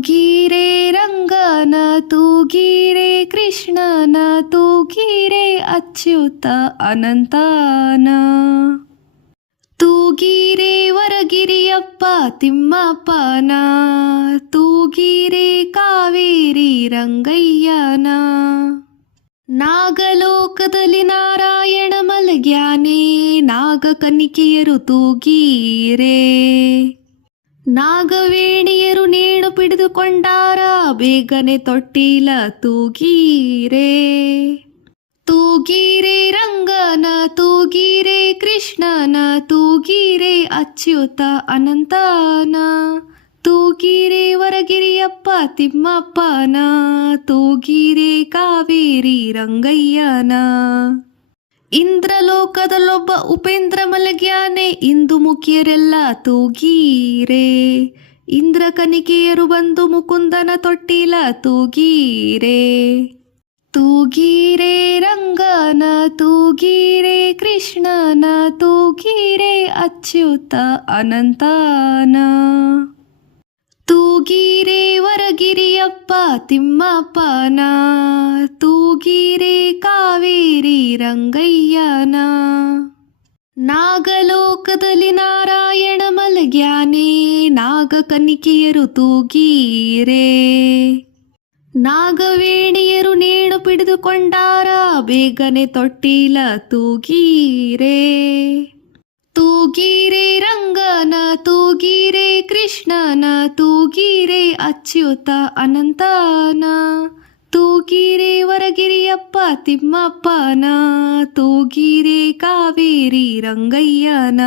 ತೂಗಿರೆ ರಂಗನ ತೂಗಿರೆ ಕೃಷ್ಣನ ತೂಗಿರೆ ಅಚ್ಯುತ ಅನಂತನ ತೂಗಿರೆ ವರಗಿರಿಯಪ್ಪ ತಿಮ್ಮಪ್ಪನ ತೂಗಿರೆ ಕಾವೇರಿ ರಂಗಯ್ಯನ ನಾಗಲೋಕದಲ್ಲಿ ನಾರಾಯಣ ಮಲಗ್ಯಾನೆ ನಾಗಕನ್ನಿಕೆಯರು ತೂಗೀರೆ ನಾಗವೇಣಿಯರು ನೇಣು ಪಿಡಿದುಕೊಂಡಾರ ಬೇಗನೆ ತೊಟ್ಟಿಲ ತೂಗೀರೆ ತೂಗೀರೆ ರಂಗನ ತೂಗೀರೆ ಕೃಷ್ಣನ ತೂಗೀರೆ ಅಚ್ಯುತ ಅನಂತನ ತೂಗೀರೆ ವರಗಿರಿಯಪ್ಪ ತಿಮ್ಮಪ್ಪನ ತೂಗೀರೆ ಕಾವೇರಿ ರಂಗಯ್ಯನ ಇಂದ್ರಲೋಕದಲ್ಲೊಬ್ಬ ಉಪೇಂದ್ರ ಮಲಗ್ಯಾನೆ ಇಂದು ಮುಖಿಯರೆಲ್ಲ ತೂಗೀರೆ ಇಂದ್ರ ಕನಿಕೆಯರು ಬಂದು ಮುಕುಂದನ ತೊಟ್ಟಿಲ ತೂಗೀರೆ ತೂಗೀರೆ ರಂಗನ ತೂಗೀರೆ ಕೃಷ್ಣನ ತೂಗೀರೆ ಅಚ್ಯುತ ಅನಂತನ ತೂಗೀರೆ ವರಗಿರಿಯಪ್ಪ ತಿಮ್ಮಪ್ಪನ ತೂಗೀರೆ ಕಾವೇರಿ ರಂಗಯ್ಯನ ನಾಗಲೋಕದಲ್ಲಿ ನಾರಾಯಣ ಮಲಗ್ಯಾನೆ ನಾಗಕನ್ನಿಕೆಯರು ತೂಗೀರೆ ನಾಗವೇಣಿಯರು ನೇಣು ಪಿಡಿದುಕೊಂಡಾರ ಬೇಗನೆ ತೊಟ್ಟಿಲ ತೂಗೀರೆ ತೂಗೀರೆ ರಂಗನ ತೂಗೀರೆ ಕೃಷ್ಣನ ತೂಗೀರೆ ಅಚ್ಯುತ ಅನಂತನ ತೂಗೀರೆ ವರಗಿರಿಯಪ್ಪ ತಿಮ್ಮಪ್ಪನ ತೂಗೀರೆ ಕಾವೇರಿ ರಂಗಯ್ಯನ